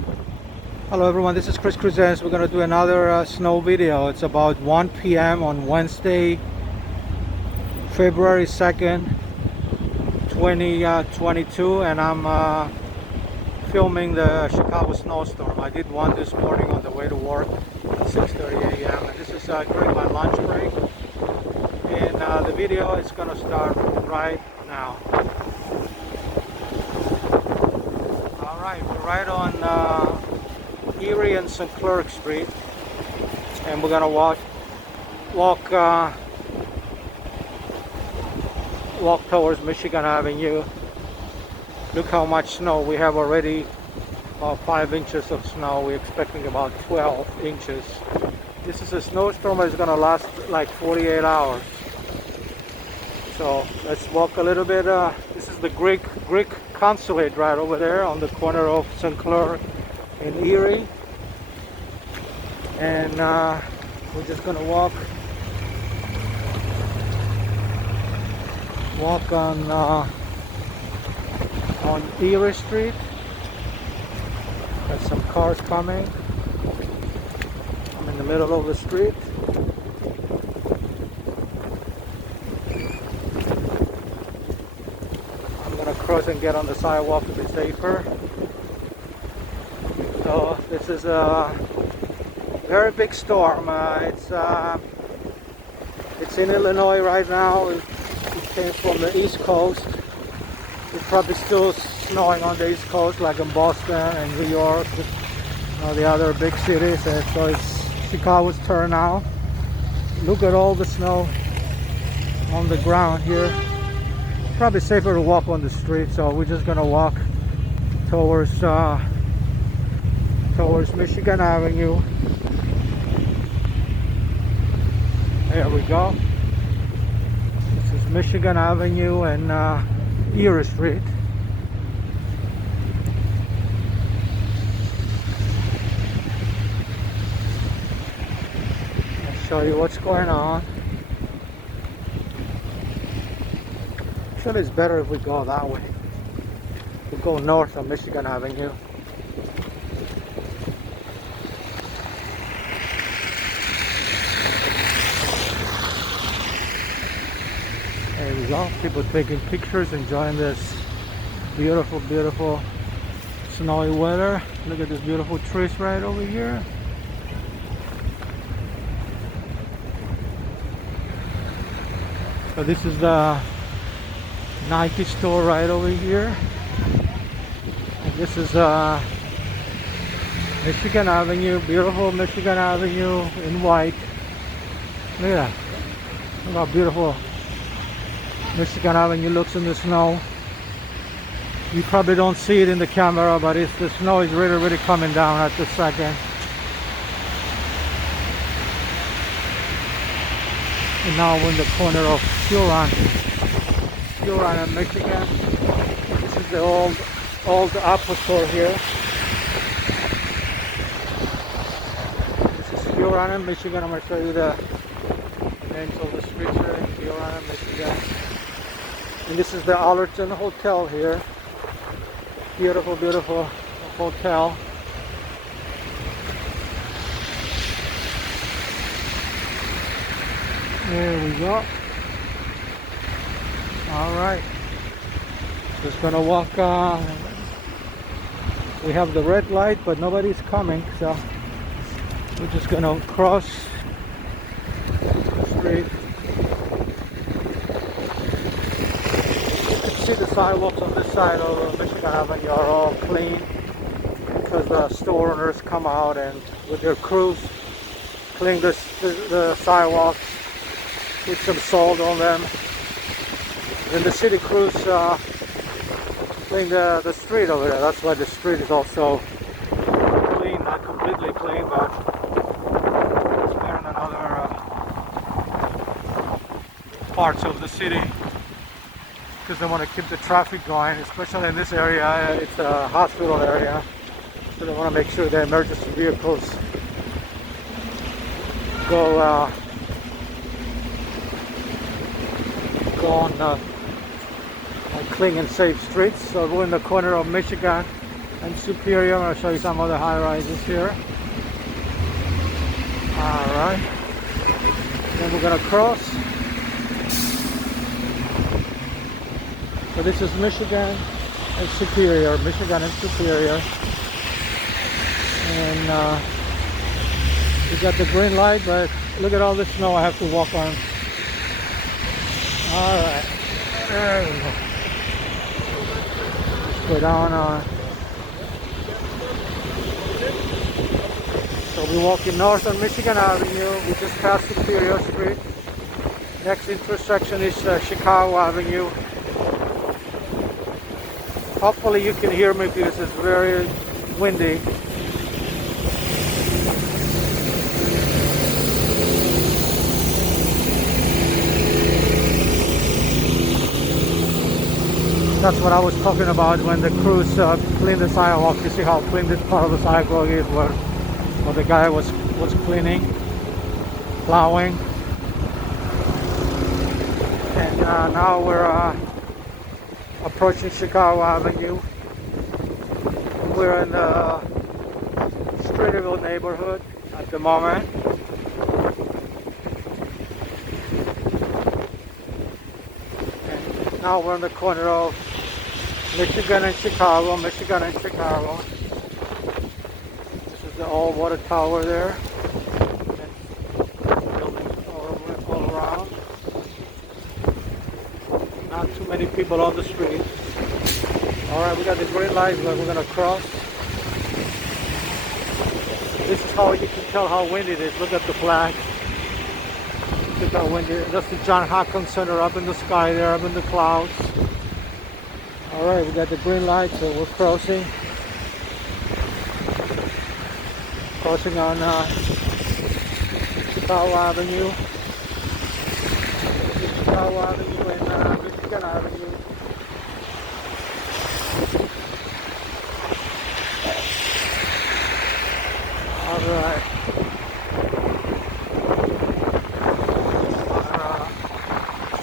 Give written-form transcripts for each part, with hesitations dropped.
Hello everyone, this is Chris Crescens. We're going to do another snow video. It's about 1 p.m. on Wednesday, February 2nd, 2022, and I'm filming the Chicago snowstorm. I did one this morning on the way to work at 6:30 a.m. and this is during my lunch break, and the video is going to start right now. Alright, we're right on Erie and St. Clair Street, and we're gonna walk towards Michigan Avenue. Look how much snow we have already. About 5 inches of snow. We're expecting about 12 inches. This is a snowstorm that's gonna last like 48 hours. So let's walk a little bit. This is the Greek consulate right over there on the corner of St. Clair in Erie, and we're just gonna walk on Erie Street. There's some cars coming. I'm in the middle of the street. I'm gonna cross and get on the sidewalk to be safer. So this is a very big storm. It's in Illinois right now. It came from the East Coast. It's probably still snowing on the East Coast, like in Boston and New York, the other big cities. And so it's Chicago's turn now. Look at all the snow on the ground here. Probably safer to walk on the street, so we're just gonna walk towards Michigan Avenue. There we go. This is Michigan Avenue and Erie Street. I'll show you what's going on. Actually, it's better if we go that way. We go north on Michigan Avenue. There we go. People taking pictures, enjoying this beautiful, beautiful snowy weather. Look at this beautiful trees right over here. So this is the Nike store right over here. And this is Michigan Avenue, beautiful Michigan Avenue in white. Look at that. Look how beautiful Michigan Avenue looks in the snow. You probably don't see it in the camera, but the snow is really coming down at this second. And now we're in the corner of Huron and Michigan. This is the old Apple store here. This is Huron and Michigan. I'm going to show you the names of the streets here in Huron and Michigan. And this is the Allerton Hotel here. Beautiful, beautiful hotel. There we go. Alright. Just gonna walk we have the red light, but nobody's coming, so we're just gonna cross the street. See the sidewalks on this side of Michigan Avenue are all clean because the store owners come out and with their crews clean the sidewalks, put some salt on them. And the city crews clean the street over there. That's why the street is also clean, not completely clean, but it's better than other parts of the city, because they want to keep the traffic going, especially in this area. It's a hospital area, so they want to make sure the emergency vehicles go on clean and safe streets. So we're in the corner of Michigan and Superior. I'm going to show you some other high rises here. Alright. Then we're going to cross. So this is Michigan and Superior. Michigan and Superior. And we got the green light, but look at all the snow I have to walk on. Alright. There we go. Let's go down on. So we're walking north on Michigan Avenue. We just passed Superior Street. Next intersection is Chicago Avenue. Hopefully you can hear me because it's very windy. That's what I was talking about when the crews cleaned the sidewalk. You see how clean this part of the sidewalk is where the guy was cleaning, plowing. And now we're approaching Chicago Avenue. We're in the Streeterville neighborhood at the moment. And now we're on the corner of Michigan and Chicago. This is the old water tower there. And buildings all around. Not too many people on the street. Alright, we got the green light, but we're gonna cross. This is how you can tell how windy it is. Look at the flag. Look how windy it is. That's the John Hopkins Center up in the sky there, up in the clouds. Alright, we got the green light, so we're crossing. Crossing on Chicago Avenue. Chicago Avenue and Michigan Avenue. Alright.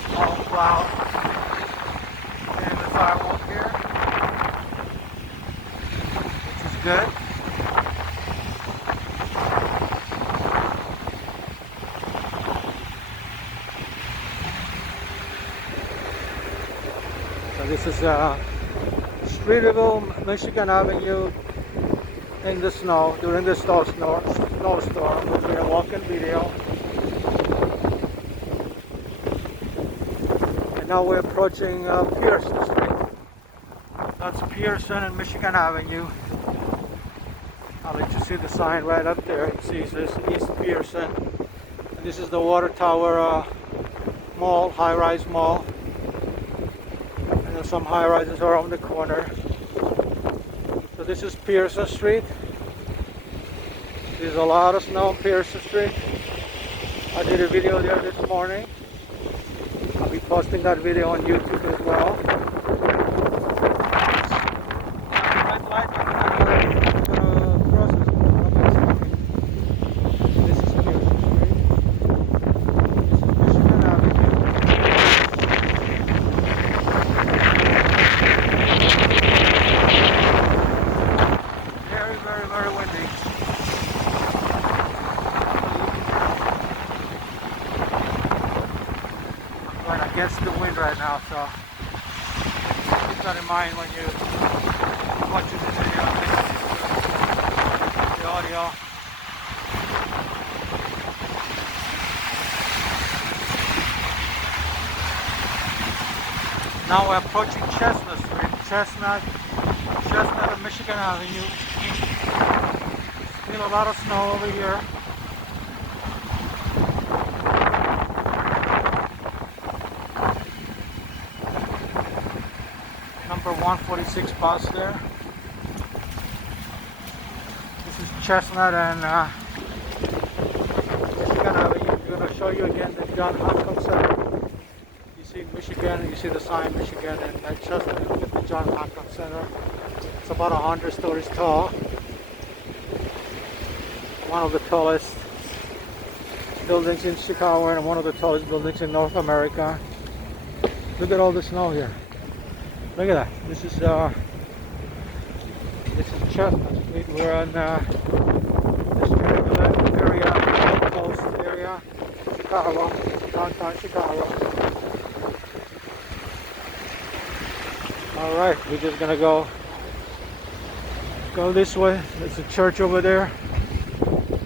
Small cloud in the sidewalk here, which is good. So this is Streeterville, Michigan Avenue in the snow during the snowstorm. We're doing a walk-in video. And now we're approaching Pearson Street. That's Pearson and Michigan Avenue. I'll let you see the sign right up there. It says this East Pearson. And this is the Water Tower mall, high-rise mall. And there's some high-rises around the corner. So this is Pearson Street. There's a lot of snow on Pearson Street. I did a video there this morning. I'll be posting that video on YouTube as well. Red light, I'm gonna cross it. This is Pearson Street. This is Michigan Avenue. Very windy. Going against the wind right now, so keep that in mind when you watching this video and listening to the audio. Now we're approaching Chestnut Street. Chestnut and Michigan Avenue. Still a lot of snow over here. Number 146 bus there. This is Chestnut and Michigan Avenue. I'm going to show you again the John Hopkins Center. You see Michigan, you see the sign Michigan, and Chestnut, look at the John Hopkins Center. It's about 100 stories tall. One of the tallest buildings in Chicago and one of the tallest buildings in North America. Look at all the snow here. Look at that. This is Chestnut Street. We're on the Streeterville area, Gold Coast area, Chicago, downtown Chicago. All right, we're just gonna go this way. There's a church over there,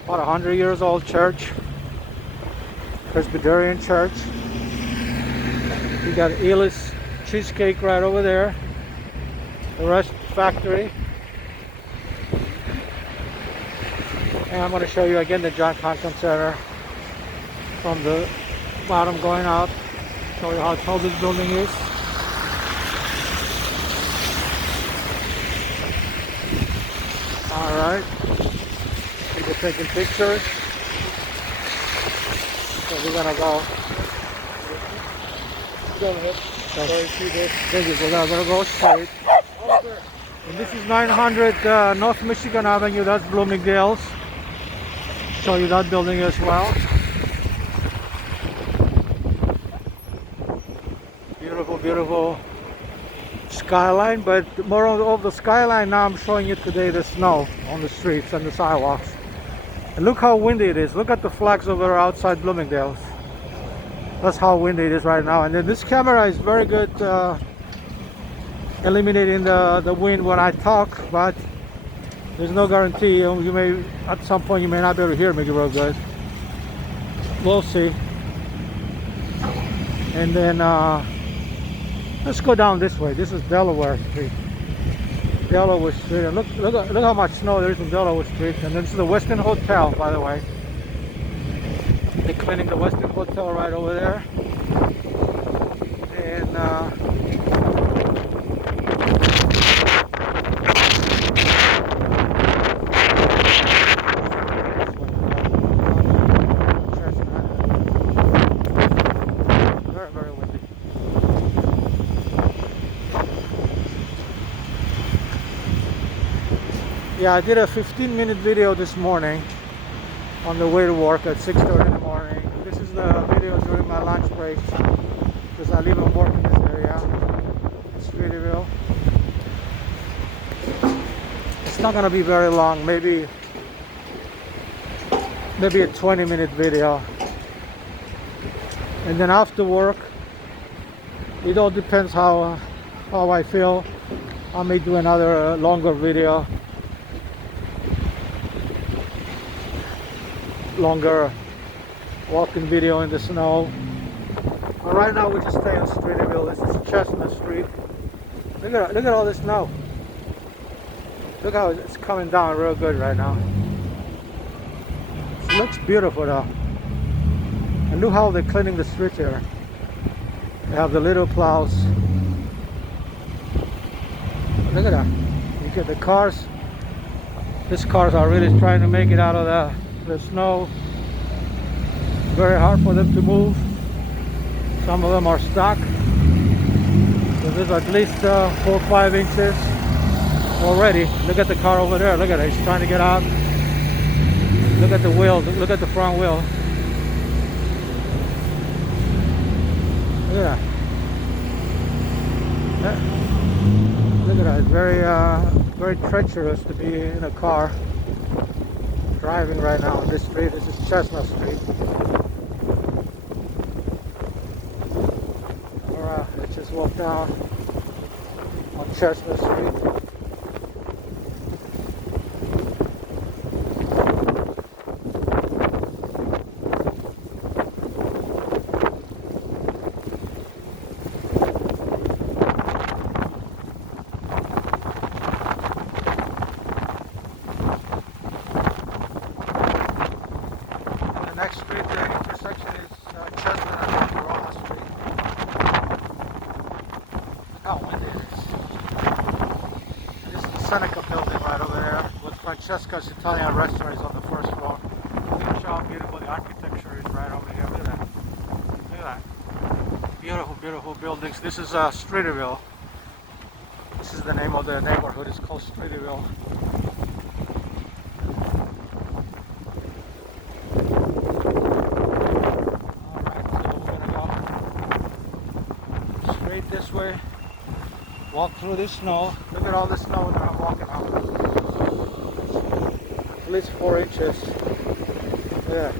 about 100 years old church, Presbyterian church. We got Elis cheesecake right over there, the rest factory. And I'm going to show you again the John Conklin Center from the bottom going out. Show you how tall this building is. Alright. People taking pictures. So we're going to go. Go ahead. Thank you. We're going to go straight. And this is 900 North Michigan Avenue. That's Bloomingdale's. Show you that building as well. Beautiful, beautiful skyline, but more of the skyline now I'm showing you today the snow on the streets and the sidewalks. And look how windy it is. Look at the flags over outside Bloomingdale's. That's how windy it is right now. And then this camera is very good eliminating the wind when I talk, but there's no guarantee. You may, at some point, you may not be able to hear me real good. We'll see. And then let's go down this way. This is Delaware Street. Delaware Street. And look how much snow there is in Delaware Street. And this is the Westin Hotel, by the way. They're cleaning the Westin Hotel right over there. And yeah, I did a 15-minute video this morning on the way to work at 6:30 in the morning. This is the video during my lunch break because I live and work in this area, in Streeterville. It's not going to be very long, maybe a 20-minute video. And then after work, it all depends how I feel. I may do another longer video. Longer walking video in the snow. But right now we just stay on Streeterville. This is Chestnut Street. Look at all this snow. Look how it's coming down real good right now. It looks beautiful though. And look how they're cleaning the streets here. They have the little plows. Look at that. You get the cars. These cars are really trying to make it out of the snow. Very hard for them to move. Some of them are stuck. So there's at least 4 or 5 inches already. Look at the car over there. Look at it. He's trying to get out. Look at the wheels. Look at the front wheel. Look at that. Look at that. It's very treacherous to be in a car. Driving right now on this street. This is Chestnut Street. Alright, let's just walk down on Chestnut Street. Next street, the intersection is Chestnut and Corona Street. Look how windy it is. This is the Seneca building right over there with Francesca's Italian restaurant is on the first floor. Look at how beautiful the architecture is right over here. Look at that. Look at that. Beautiful, beautiful buildings. This is Streeterville. This is the name of the neighborhood. It's called Streeterville. This way, walk through this snow. Look at all the snow that I'm walking on. least 4 inches. Yeah.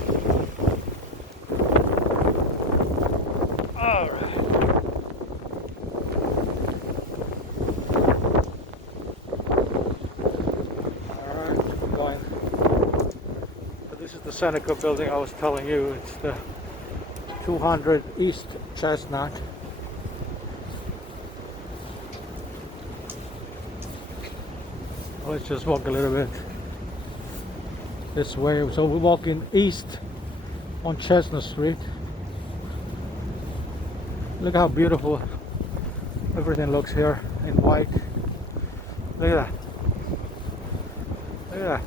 All right. All right, I'm going. So this is the Seneca building I was telling you. It's the 200 East Chestnut. Let's just walk a little bit this way. So we're walking east on Chestnut Street. Look how beautiful everything looks here in white. Look at that. Look at that.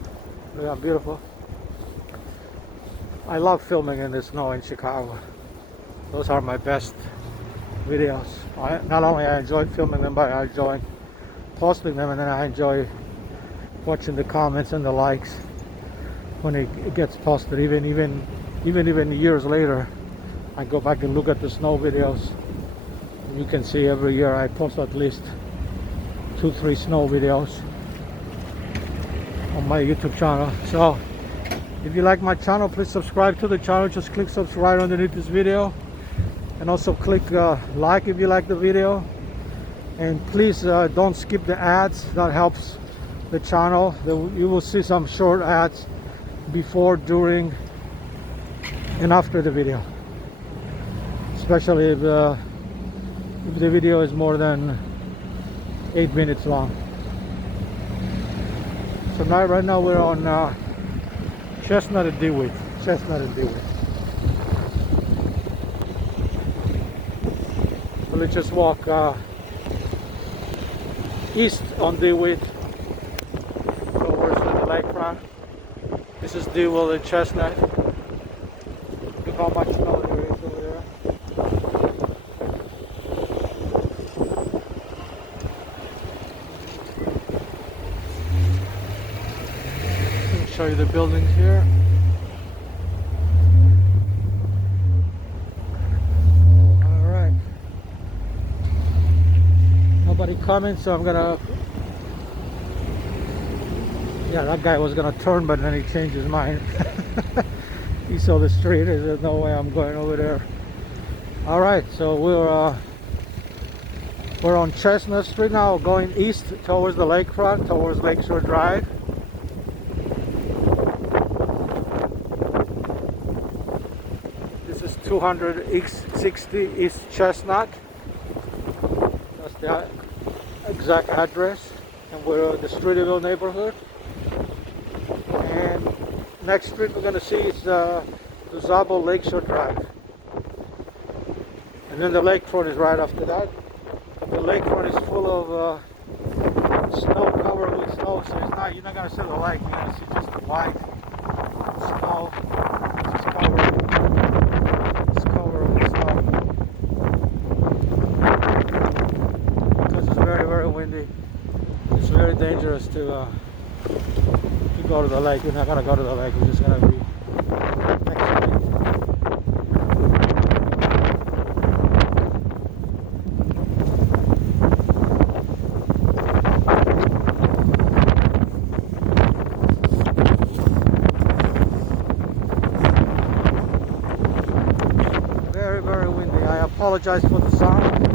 Look how beautiful. I love filming in the snow in Chicago. Those are my best videos. Not only I enjoy filming them, but I enjoy posting them, and then I enjoy watching the comments and the likes when it gets posted. Even years later, I go back and look at the snow videos. You can see every year I post at least 2-3 snow videos on my YouTube channel. So if you like my channel, please subscribe to the channel. Just click subscribe underneath this video, and also click like if you like the video. And please don't skip the ads. That helps the channel. You will see some short ads before, during, and after the video, especially if the video is more than 8 minutes long. So right now we're on Chestnut and DeWitt. Chestnut and DeWitt. So let's just walk east on DeWitt towards the lakefront. This is DeWitt and Chestnut. Look how much snow there is over there. Let me show you the buildings here. Alright. Nobody coming, so I'm gonna... Yeah, that guy was gonna turn, but then he changed his mind. He saw the street. There's no way I'm going over there. All right, so we're on Chestnut Street now, going east towards the lakefront, towards Lakeshore Drive. This is 260 East Chestnut. That's the exact address, and we're in the Streeterville neighborhood. And next street we're going to see is the Zabo Lakeshore Drive. And then the lakefront is right after that. The lakefront is full of snow, covered with snow, so you're not going to see the lake, you're going to see just the white snow. It's covered with snow. Because it's very, very windy. It's very dangerous to go to the lake. We're not going to go to the lake, we're just going to be next to it. Very, very windy. I apologize for the sound.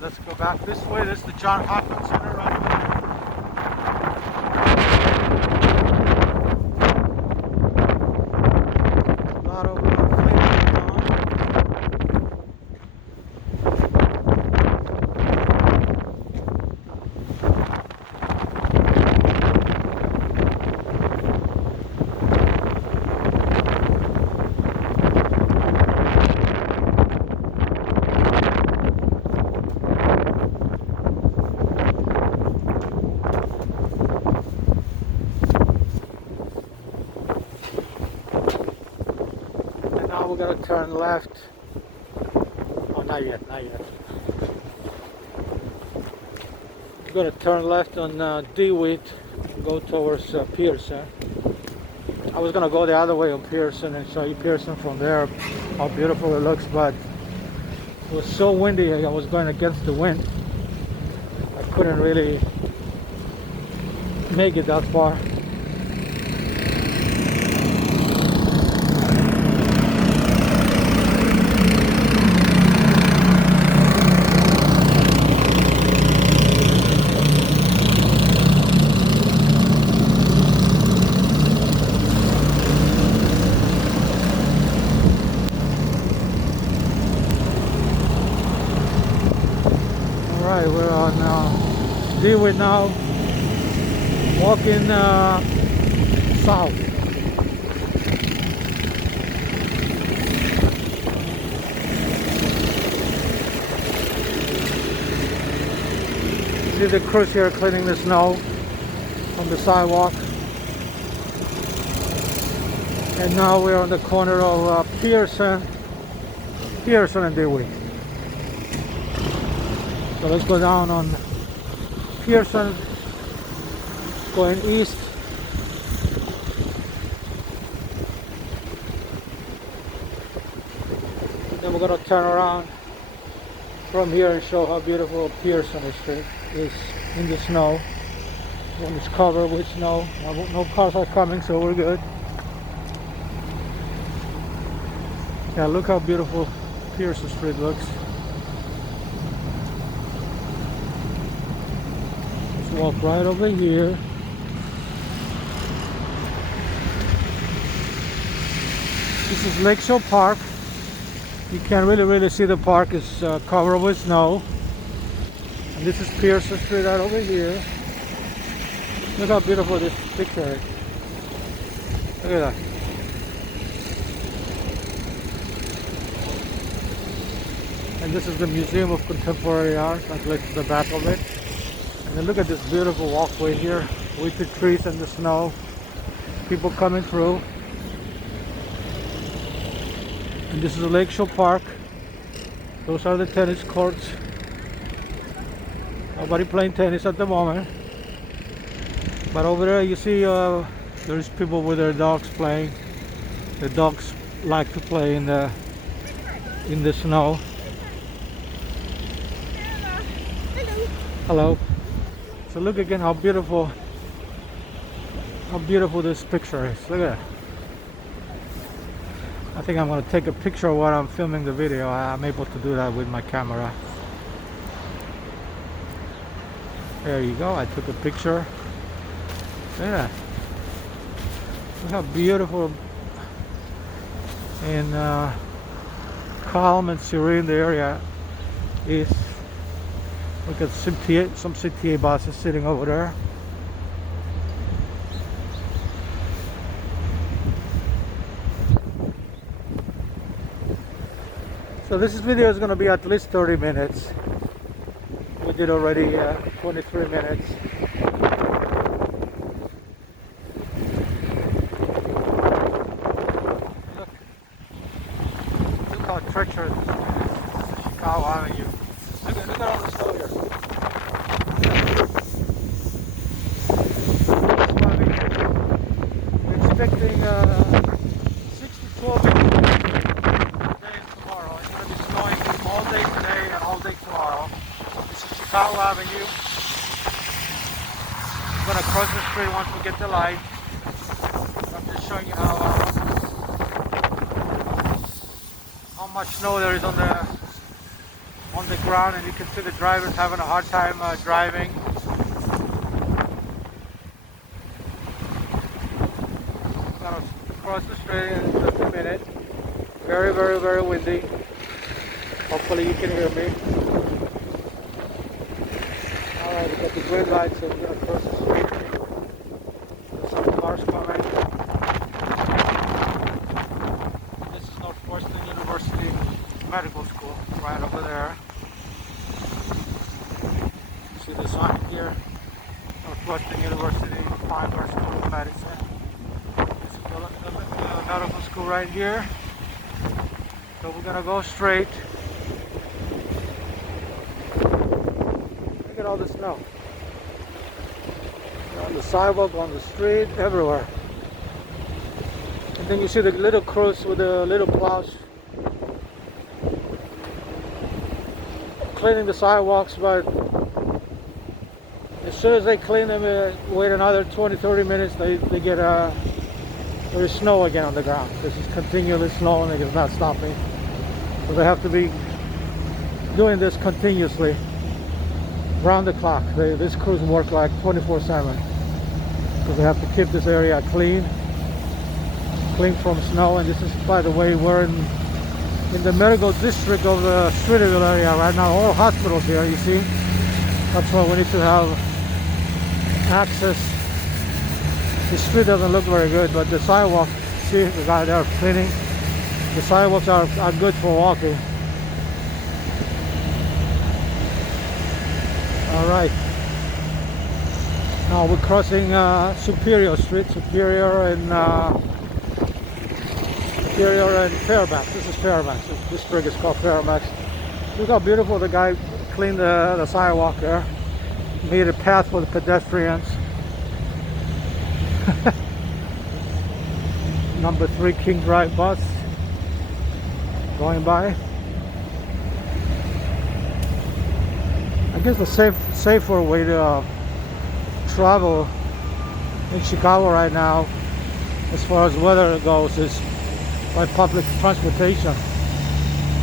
Let's go back this way. This is the John Hopkins Center right there. A lot of flavor going on. We're gonna turn left. Oh, not yet, not yet. We're gonna turn left on DeWitt and go towards Pearson. I was gonna go the other way on Pearson and show you Pearson from there, how beautiful it looks, but it was so windy. I was going against the wind. I couldn't really make it that far. Alright, we're on DeWitt now, walking south. See the crews here cleaning the snow from the sidewalk. And now we're on the corner of Pearson and DeWitt. So let's go down on Pearson, going east. Then we're going to turn around from here and show how beautiful Pearson is in the snow. When it's covered with snow. No cars are coming, so we're good. Yeah, look how beautiful Pearson Street looks. Walk right over here. This is Lakeshore Park. You can't really see the park. It's covered with snow. And this is Pearson Street right over here. Look how beautiful this picture is. Look at that. And this is the Museum of Contemporary Art. I've looked at the back of it. And then look at this beautiful walkway here with the trees and the snow. People coming through. And this is Lakeshore Park. Those are the tennis courts. Nobody playing tennis at the moment. But over there you see there's people with their dogs playing. The dogs like to play in the snow. Hello. So look again how beautiful this picture is. Look at that. I think I'm going to take a picture while I'm filming the video. I'm able to do that with my camera. There you go. I took a picture. Look at that. Look how beautiful and calm and serene the area is. Look at some CTA buses sitting over there. So this video is going to be at least 30 minutes. We did already 23 minutes. Look how treacherous Chicago Avenue. Look at all the snow here. We're expecting 6 to 12 days tomorrow. It's going to be snowing all day today and all day tomorrow. This is Chicago Avenue. I'm going to cross the street once we get the light. I'm just showing you how much snow there is on the ground, and you can see the drivers having a hard time driving. I'm gonna cross the street in just a minute. Very windy. Hopefully you can hear me. Alright, we got the green lights, so we're gonna cross the street. There's some cars coming. This is Northwestern University Medical School, right over there. See the sign here, Northwestern University Feinberg School of Medicine. It's a medical school right here. So we're gonna go straight. Look at all the snow. On the sidewalk, on the street, everywhere. And then you see the little crews with the little plows cleaning the sidewalks, but as soon as they clean them, wait another 20-30 minutes, they get there's snow again on the ground. This is continually snowing, it's not stopping. So they have to be doing this continuously, round the clock. These crews work like 24/7. So they have to keep this area clean from snow. And this is, by the way, we're in the medical district of the Streeterville area right now. All hospitals here, you see. That's why we need to have access. The street doesn't look very good, but the sidewalk, see the guy there cleaning. The sidewalks are good for walking. All right. Now we're crossing Superior Street, Superior and Fairbanks. This is Fairbanks. This district is called Fairbanks. Look how beautiful the guy cleaned the sidewalk there. Made a path for the pedestrians. Number 3 King Drive bus going by. I guess the safer way to travel in Chicago right now, as far as weather goes, is by public transportation,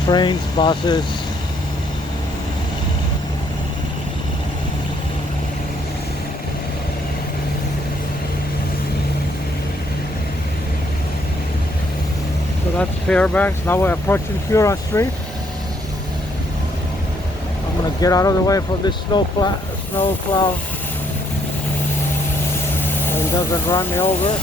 trains, buses. So that's Fairbanks. Now we're approaching Huron Street. I'm gonna get out of the way from this snow plow so he doesn't run me over.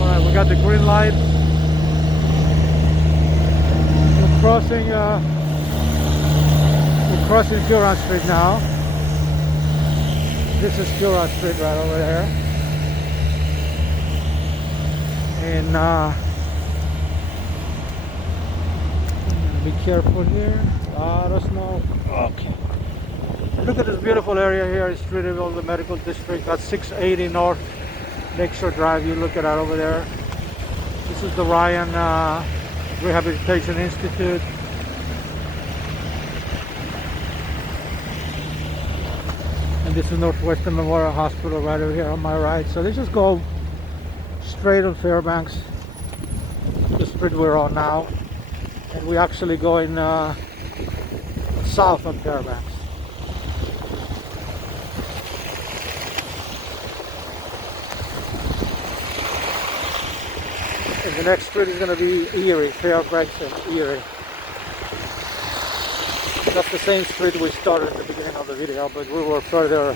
Alright, we got the green light. We're crossing Huron Street now. This is Huron Street right over there. And be careful here. A lot of snow. Okay. Look at this beautiful area here in Streeterville, the medical district. That's 680 North Lakeshore Drive. You look at that over there. This is the Ryan Rehabilitation Institute. And this is Northwestern Memorial Hospital right over here on my right. So they just go straight on Fairbanks, the street we're on now. And we're actually going south on Fairbanks. And the next street is going to be Erie, Fairbanks and Erie. That's the same street we started at the beginning of the video, but we were further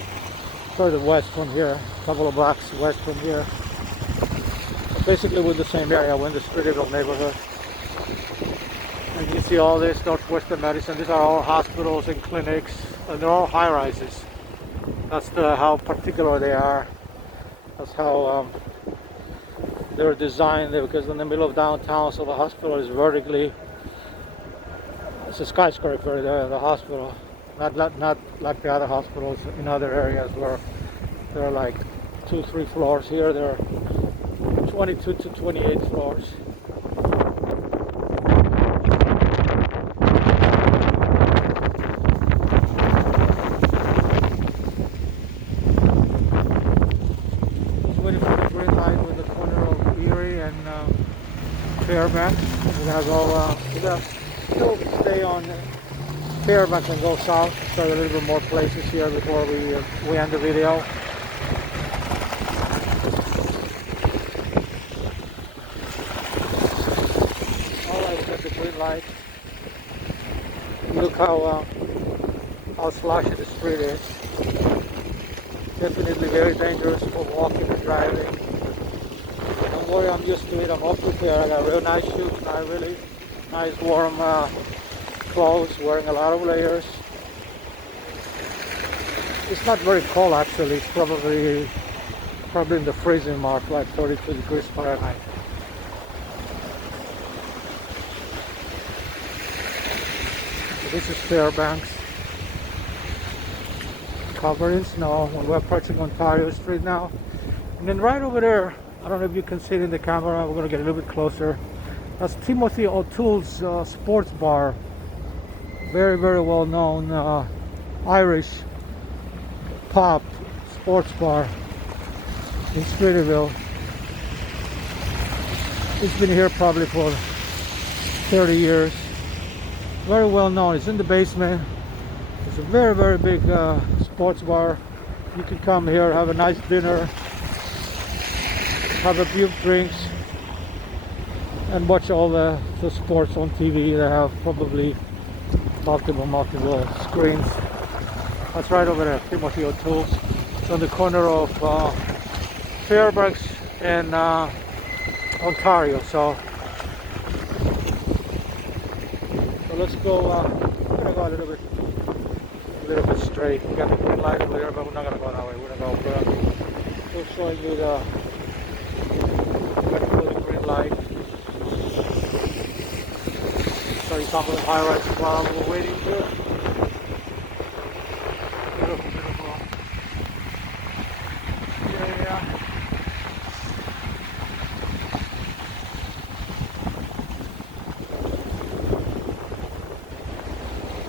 west from here, a couple of blocks west from here. Basically we're in the same area, we're in the Streeterville neighborhood. And you see all this Northwestern Medicine. These are all hospitals and clinics, and they're all high-rises. That's how particular they are. That's how they're designed, because in the middle of downtown, so the hospital is vertically. It's a skyscraper there, the hospital. Not like the other hospitals in other areas where they're like 2-3 floors. Here they're 22 to 28 floors. Waiting for the green light with the corner of Erie and Fairbanks. We gotta go. We gotta still stay on Fairbanks and go south. Show you a little bit more places here before we end the video. Alright, we got the green light. Look how slushy the street is. Definitely very dangerous for walking and driving. Don't worry, I'm used to it. I'm up prepared. I got real nice shoes, not really nice warm clothes, wearing a lot of layers. It's not very cold actually. It's probably in the freezing mark, like 32 degrees Fahrenheit. So this is Fairbanks, covered in snow. We're approaching Ontario Street now. And then right over there, I don't know if you can see it in the camera, we're going to get a little bit closer. That's Timothy O'Toole's sports bar. Very, very well known Irish pub sports bar in Streeterville. It's been here probably for 30 years. Very well known. It's in the basement. It's a very, very big sports bar. You can come here, have a nice dinner, have a few drinks, and watch all the sports on TV. They have probably multiple screens. That's right over there, Timothy O'Toole's. It's on the corner of Fairbanks and Ontario. So let's go. We're gonna go a little bit straight. We got the green light over there, but we're not gonna go that way. We're gonna go. We're showing you the. We're gonna go the green light. So you come with the high rise while we're waiting here. Beautiful, beautiful. Yeah.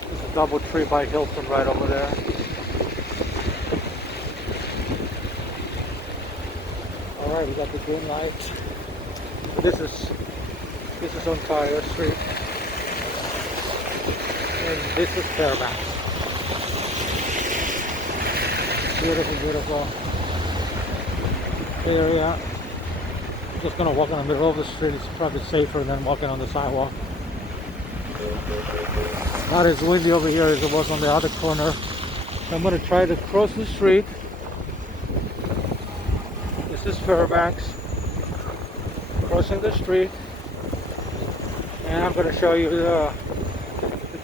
There's a double tree by Hilton right over there. Alright, we got the green light. This is Ontario Street. And this is Fairbanks. Beautiful, beautiful area. I'm just gonna walk in the middle of the street. It's probably safer than walking on the sidewalk. Not as windy over here as it was on the other corner. I'm gonna try to cross the street. This is Fairbanks. Crossing the street. And I'm gonna show you the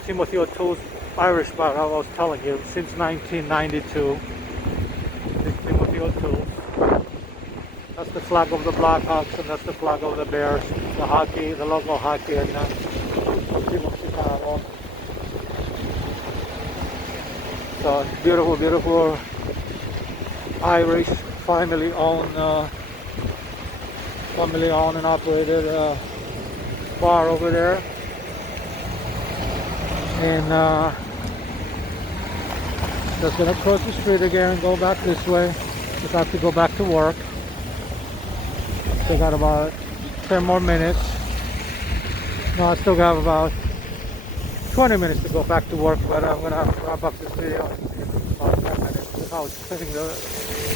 Timothy O'Toole's Irish bar I was telling you, since 1992. This Timothy O'Toole's. That's the flag of the Blackhawks, and that's the flag of the Bears. The hockey, the local hockey, and team of Chicago. So beautiful, beautiful Irish family-owned and operated bar over there. And just gonna cross the street again and go back this way. Just have to go back to work. Still got about 10 more minutes. No, I still got about 20 minutes to go back to work, but I'm gonna wrap up this video in about 10 minutes. Now it's cleaning the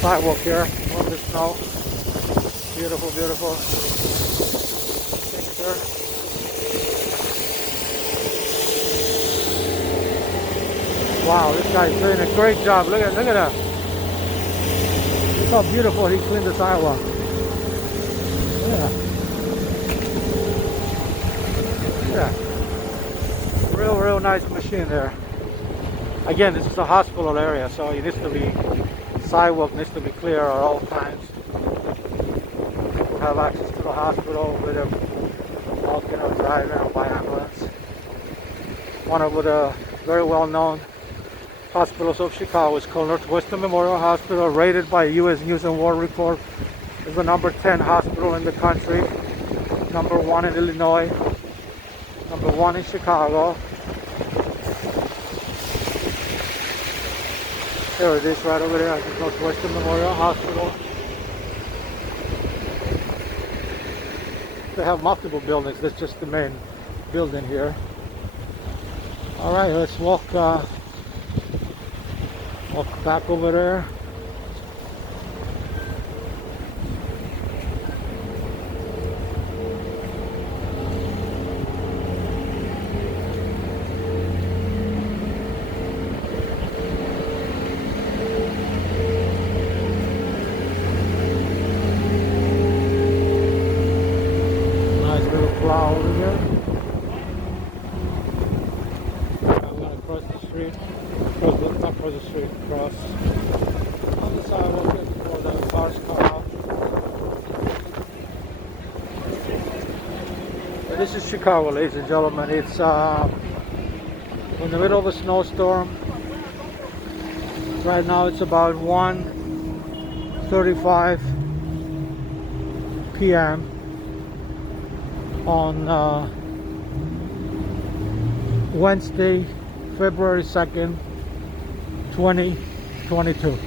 sidewalk here on the snow. Beautiful, beautiful picture. Wow, this guy's doing a great job. Look at that. Look how beautiful he cleaned the sidewalk. Yeah. Yeah. Real nice machine there. Again, this is a hospital area, so it needs to be, sidewalk needs to be clear at all times. People have access to the hospital with a walking or driving or by ambulance. One of the very well known hospitals of Chicago is called Northwestern Memorial Hospital, rated by U.S. News and World Report as the number 10 hospital in the country, number 1 in Illinois, number 1 in Chicago. There it is right over there, Northwestern Memorial Hospital. They have multiple buildings, that's just the main building here. Alright, let's walk back over there. Nice little flower over here. I'm gonna cross the street. Not cross the street, cross This is Chicago, ladies and gentlemen. It's in the middle of a snowstorm. Right now it's about 1:35 p.m. on Wednesday, February 2nd, 2022.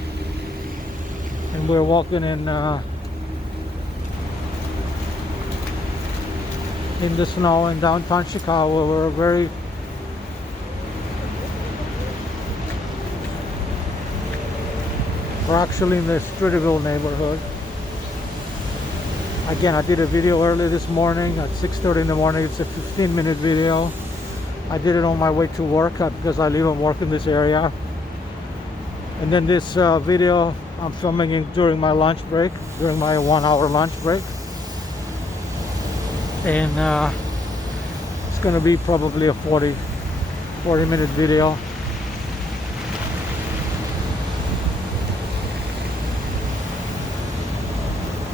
And we're walking in the snow in downtown Chicago. We're actually in the Streeterville neighborhood. Again, I did a video early this morning at 6:30 in the morning. It's a 15-minute video. I did it on my way to work because I live and work in this area. And then this video I'm filming during my lunch break, during my 1-hour lunch break. And it's going to be probably a 40-minute video.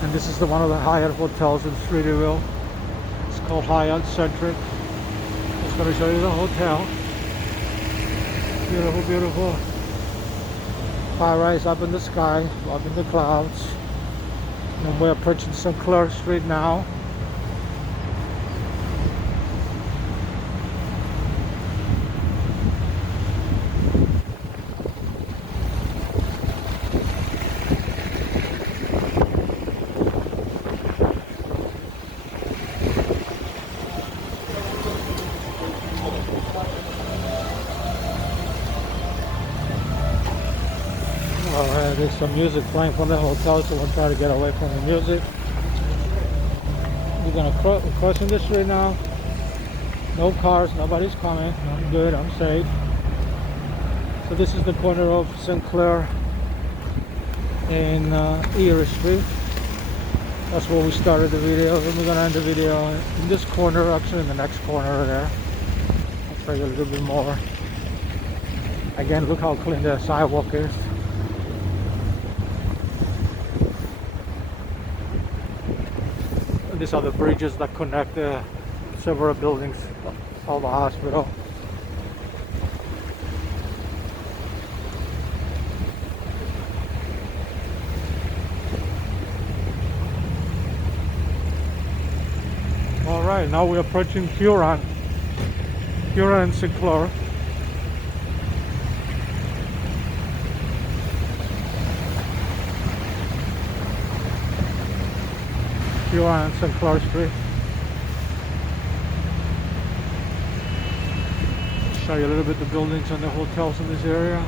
And this is one of the Hyatt hotels in Streeterville. It's called Hyatt Centric. I'm just going to show you the hotel. Beautiful, beautiful. High-rise up in the sky, up in the clouds. And we're approaching Sinclair Street now. There's some music playing from the hotel, so we'll try to get away from the music. We're gonna crossing the street now. No cars, nobody's coming. I'm good, I'm safe. So this is the corner of Sinclair and Erie Street. That's where we started the video. And we're gonna end the video in this corner, actually in the next corner there. I'll show you a little bit more. Again, look how clean the sidewalk is. These are the bridges that connect the several buildings of the hospital. All right, now we're approaching Huron and Sinclair. On Sinclair Street. Show you a little bit the buildings and the hotels in this area.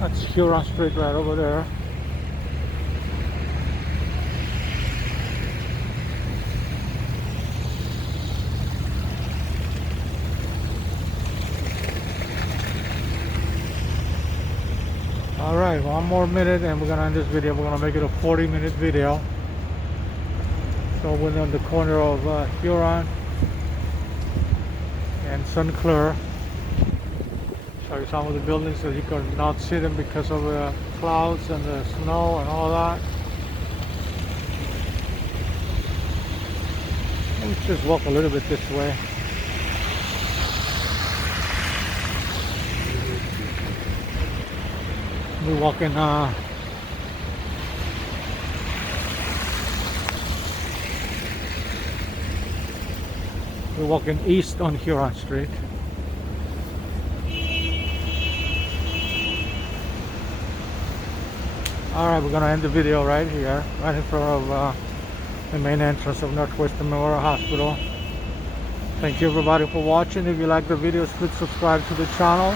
That's Huron Street right over there. Alright, one more minute and we're going to end this video. We're going to make it a 40-minute video. So we're on the corner of Huron and Sinclair. Show you some of the buildings that you can not see them because of the clouds and the snow and all that. Let's just walk a little bit this way. We're walking east on Huron Street. Alright, we're going to end the video right here, right in front of the main entrance of Northwestern Memorial Hospital. Thank you everybody for watching. If you like the videos, please subscribe to the channel.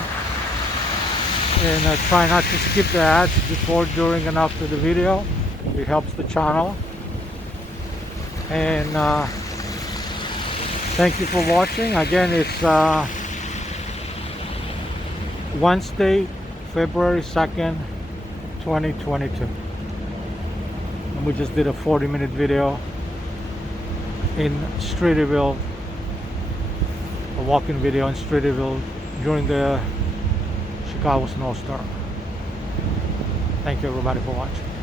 And try not to skip the ads before, during, and after the video. It helps the channel. And thank you for watching. Again, it's Wednesday, February 2nd, 2022. And we just did a 40-minute video in Streeterville, a walking video in Streeterville during the Chicago snowstorm. Thank you everybody for watching.